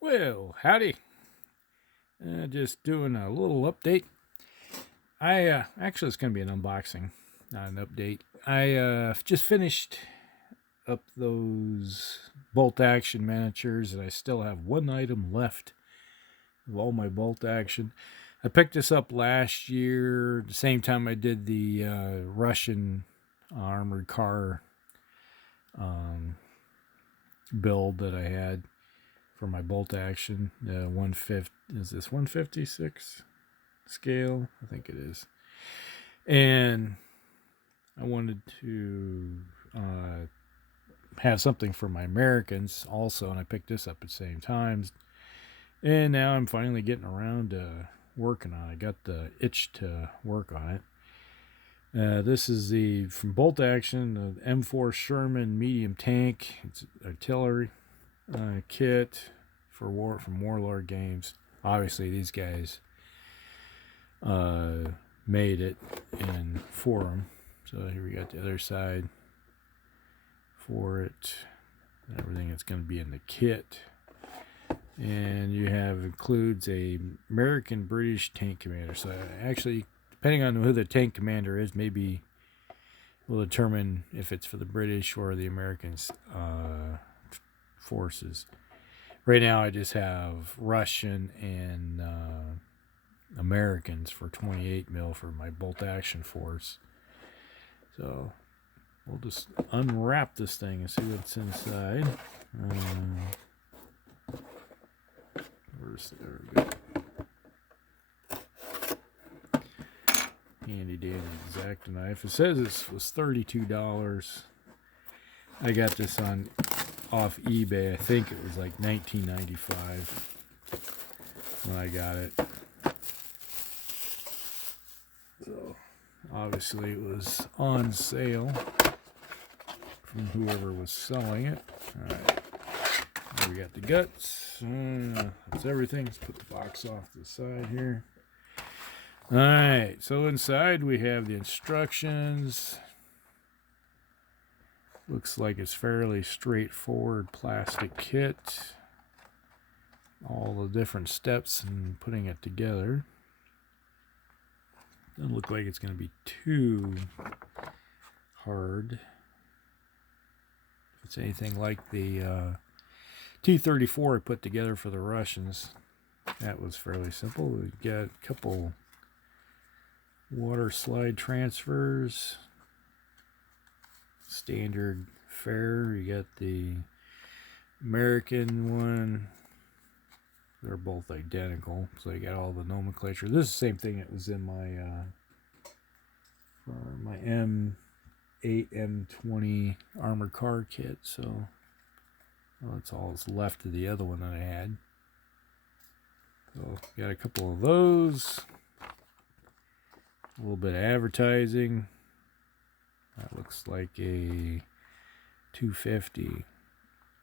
Well, howdy. Just doing a little update. I actually it's going to be an unboxing, not an update. I just finished up those bolt action miniatures, and I still have one item left of all my bolt action. I picked this up last year, the same time I did the Russian armored car build that I had for my bolt action. 150 is this 156 scale? I think it is. And I wanted to have something for my Americans also, and I picked this up at the same time. And now I'm finally getting around to working on it. I got the itch to work on it. This is the from Bolt Action, the M4 Sherman medium tank. It's artillery kit from Warlord Games. Obviously, these guys made it in for them. So here we got the other side for it. Everything that's going to be in the kit. And you have includes a American British tank commander. So actually, depending on who the tank commander is, maybe will determine if it's for the British or the American forces. Right now, I just have Russian and Americans for 28 mil for my bolt action force. So we'll just unwrap this thing and see what's inside. There we go. Handy dandy X-Acto knife. It says it was $32. I got this off eBay. I think it was like $19.95 when I got it. So obviously it was on sale from whoever was selling it. All right. Here we got the guts. That's everything. Let's put the box off to the side here. Alright, so inside we have the instructions. Looks like it's fairly straightforward plastic kit. All the different steps in putting it together. Doesn't look like it's going to be too hard. If it's anything like the T-34 I put together for the Russians, that was fairly simple. We got a couple water slide transfers, standard fare. You got the American one. They're both identical, so you got all the nomenclature. This is the same thing that was in my for my M8 M20 armored car kit. So that's all that's left of the other one that I had. So got a couple of those. A little bit of advertising. That looks like a 250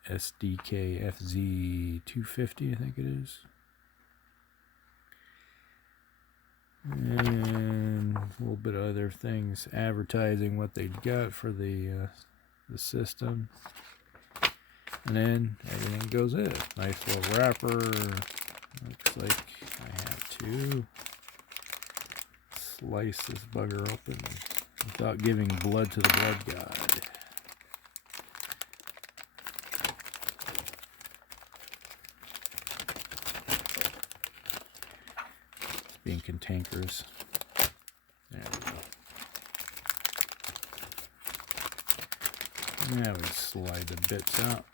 SDK FZ 250, I think it is. And a little bit of other things advertising what they got for the system. And then everything goes in it. Nice little wrapper. Looks like I have to slice this bugger open without giving blood to the blood god. It's being cantankerous. There we go. Now we slide the bits out.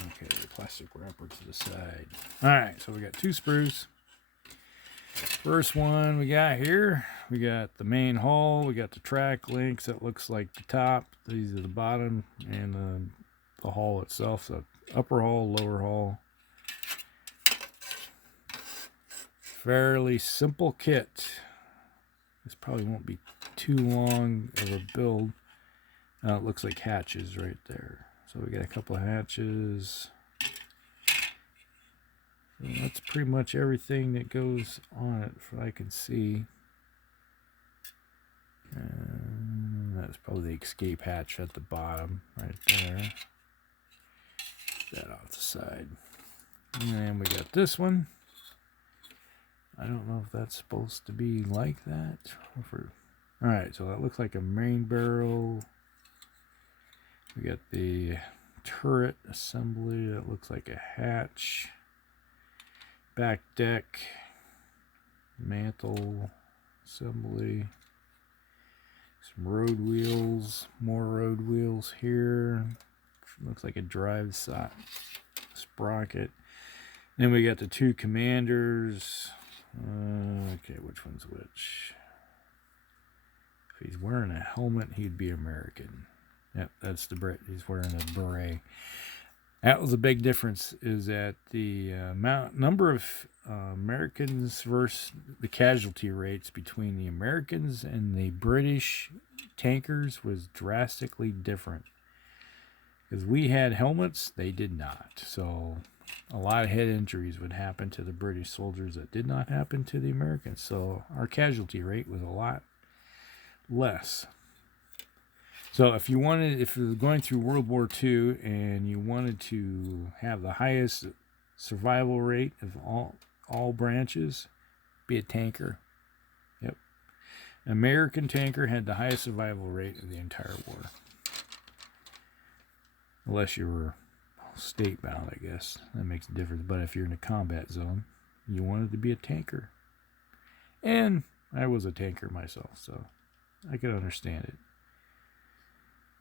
Okay, the plastic wrapper to the side. Alright, so we got two sprues. First one we got here, we got the main hull, we got the track links. That looks like the top. These are the bottom, and the hull itself. So upper hull, lower hull. Fairly simple kit. This probably won't be too long of a build. It looks like hatches right there. So we got a couple of hatches. And that's pretty much everything that goes on it, from what I can see. And that's probably the escape hatch at the bottom, right there. That off the side. And we got this one. I don't know if that's supposed to be like that. Alright, so that looks like a main barrel. We got the turret assembly. That looks like a hatch. Back deck. Mantle assembly. Some road wheels. More road wheels here. Looks like a drive sprocket. Then we got the two commanders. Okay, which one's which? If he's wearing a helmet, he'd be American. Yep, that's the Brit. He's wearing a beret. That was a big difference, is that the number of Americans versus the casualty rates between the Americans and the British tankers was drastically different. Because we had helmets, they did not. So a lot of head injuries would happen to the British soldiers that did not happen to the Americans. So our casualty rate was a lot less. So if you were going through World War II and you wanted to have the highest survival rate of all branches, be a tanker. Yep. American tanker had the highest survival rate of the entire war. Unless you were state bound, I guess. That makes a difference. But if you're in a combat zone, you wanted to be a tanker. And I was a tanker myself, so I could understand it.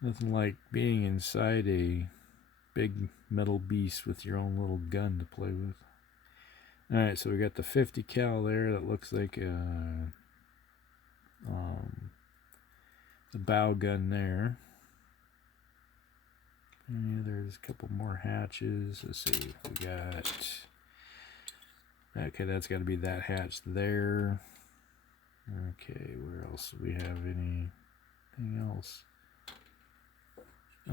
Nothing like being inside a big metal beast with your own little gun to play with. Alright, so we got the 50 cal there. That looks like the bow gun there. And there's a couple more hatches. Let's see. We got... Okay, that's got to be that hatch there. Okay, where else do we have anything else?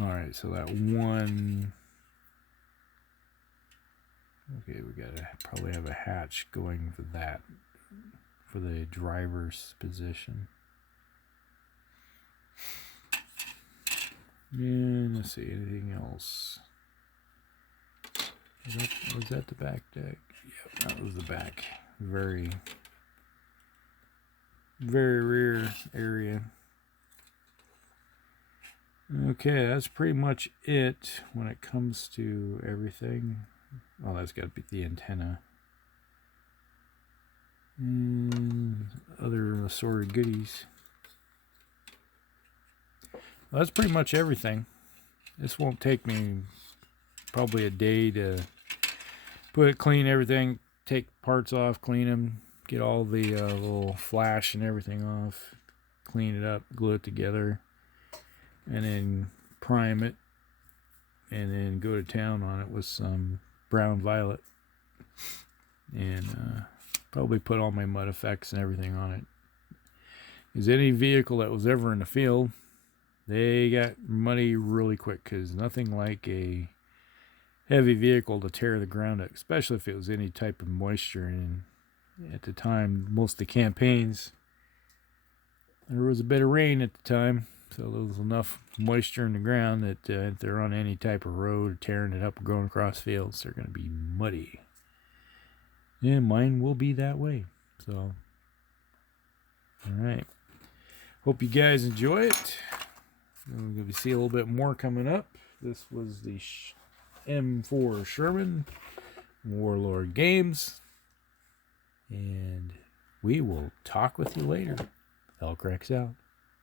Alright, so that one... Okay, we gotta probably have a hatch going for that, for the driver's position. And let's see, anything else? Was that the back deck? Yep, that was the back. Very, very rear area. Okay, that's pretty much it when it comes to everything. Oh, that's got to be the antenna. And other assorted goodies. Well, that's pretty much everything. This won't take me probably a day to clean everything, take parts off, clean them, get all the little flash and everything off, clean it up, glue it together, and then prime it, and then go to town on it with some brown violet, and probably put all my mud effects and everything on it. Because any vehicle that was ever in the field, they got muddy really quick, because nothing like a heavy vehicle to tear the ground up, especially if it was any type of moisture. And at the time, most of the campaigns, there was a bit of rain at the time, so there was enough moisture in the ground that if they're on any type of road, tearing it up or going across fields, they're going to be muddy. And mine will be that way. So, alright. Hope you guys enjoy it. We're going to see a little bit more coming up. This was the M4 Sherman Warlord Games. And we will talk with you later. Hellcracks out.